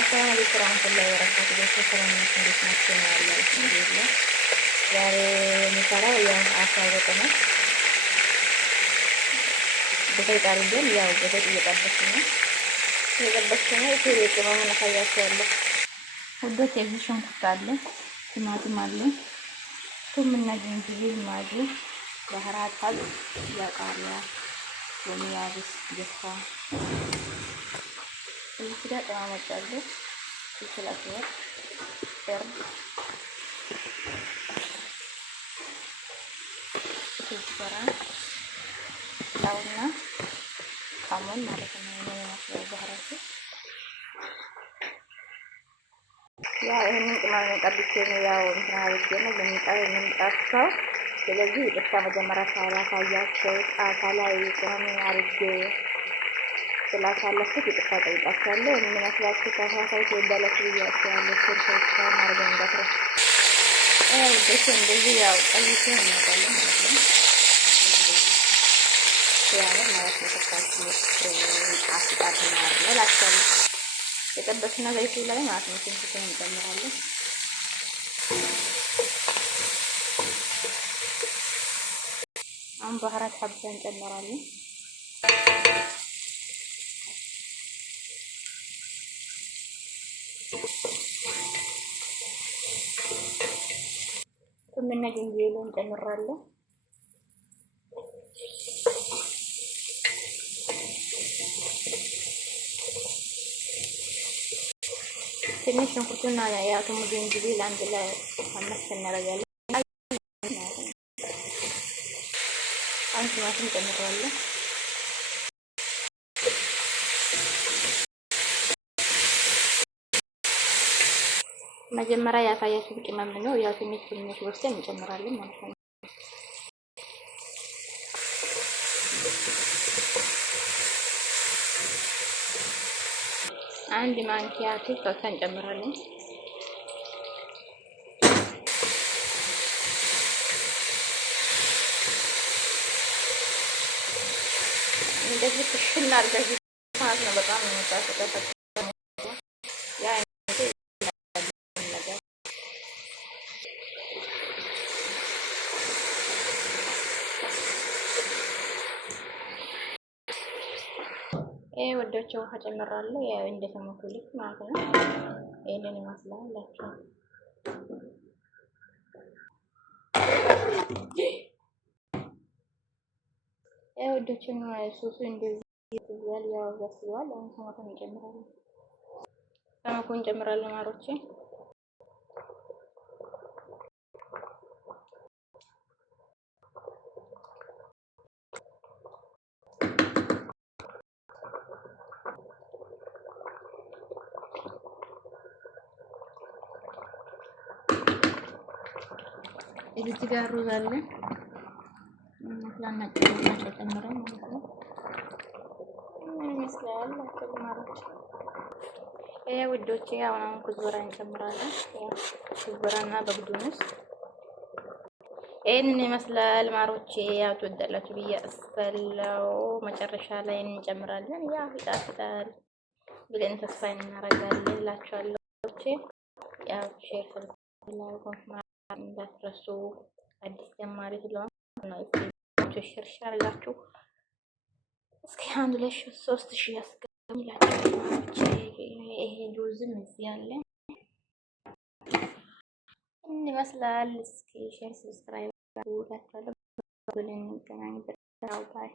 አሰላሙ አለይኩም ወራህመቱላሂ ወበረካቱህ። ቤተሰቦች እንዴት ናችሁ? ነው ያላችሁ እንዴት ነው? ዛሬ የሚሰራው ያው አሳ ወጥ ነው። በፈጣሪ ግን ያው በደግ እየጠበስኩ ነው። እዚህ የቅመሙን አሳያችኋለሁ ውዶች። የዚህ ሽንኩርት አለ፣ ቲማቲም አለ፣ ቱም እና ዝንጅብል፣ ማጂ፣ ባህራት፣ ሀብ፣ ቃሪያ፣ ወሚያብስ፣ ጀፋ እዚህ ጋር ቅመሞች አሉ። ይችላል እርድ፣ ዝበራ፣ ላውና ካሞን ማለት ነው። የሚመስለው ባህራቱ ያው ይሄንን ቅመም ቀብቼ ነው ያው እንትና አድርጌ ነው የምንጣፈው። ስለዚህ ይቅርታ መጀመሪያ ሳላሳያቸው ጣፋ ላይ ቅመም አድርጌ ስላሳለፍኩት ይቅርታ ጠይቃችኋለሁ። የሚመስላችሁ ተሳሳይ ተወዳላችሁ ብያችኋለሁ። ኮርሶች ማድረግ እንዳትረሱ። ውዶች እንደዚህ ያው ቀይቼ እናውቃለን ማለት ነው። ያው ማለት ነው ተካችሁ አስጣጥ ማለት ነው ላችኋለሁ። የጠበስነው ዘይቱ ላይ ማለት ነው ሽንኩርቱን እንጨምራለን። አሁን ባህራት ሀብሳ እንጨምራለን። ቱምና ዝንጅብሉን እንጨምራለን። ትንሽ ሽንኩርቱና ያው ቱም ዝንጅብል አንድ ላይ አመስ እናደርጋለን። አሁን ቲማቲም እንጨምራለን። መጀመሪያ ያሳያችሁ ቅመም ነው። ያው ትንሽ ወስደን እንጨምራለን ማለት ነው። አንድ ማንኪያ ሶስ እንጨምራለን። እንደዚህ ትሽና አድርጋችሁ ማለት ነው። በጣም ነው የምታስጠጣው። ያ ወዶች ውሃ ጨምራለሁ። ያው እንደተሞክሩልኝ ማለት ነው። ይሄንን ይመስላል ላችሁ ወዶች ነው። ሶሱ እንደዚህ ይዘል ያው በስሏል። አሁን ተማከም እንጨምራለን። ተማከም እንጨምራለን ማሮቼ። እዚህ ጋር ሩዝ አለ እና ጨምረን ማለት ነው። ምን ይመስላል አከማሮች? ውዶቼ አሁን ኩዝበራ እንጨምራለን። ኩዝበራና በግዱንስ ይሄንን ይመስላል ማሮቼ። ያው ትወዳላችሁ ብዬ አስፈላው መጨረሻ ላይ እንጨምራለን። ያው ይጣፍጣል ብለን ተስፋ እናደርጋለን እላችኋለሁ። ያው ሼር ሰብስክራይብ እንዳትረሱ። አዲስ ጀማሪ ስለሆነ ሸርሸር አድርጋችሁ እስኪ 1,3000 ያስገባላችሁ። ይሄ ሩዝም እዚህ ያለ ይመስላል። እስኪ ሼር ሰብስክራይብ አድርጉ። ብለን እንገናኝ። ባይ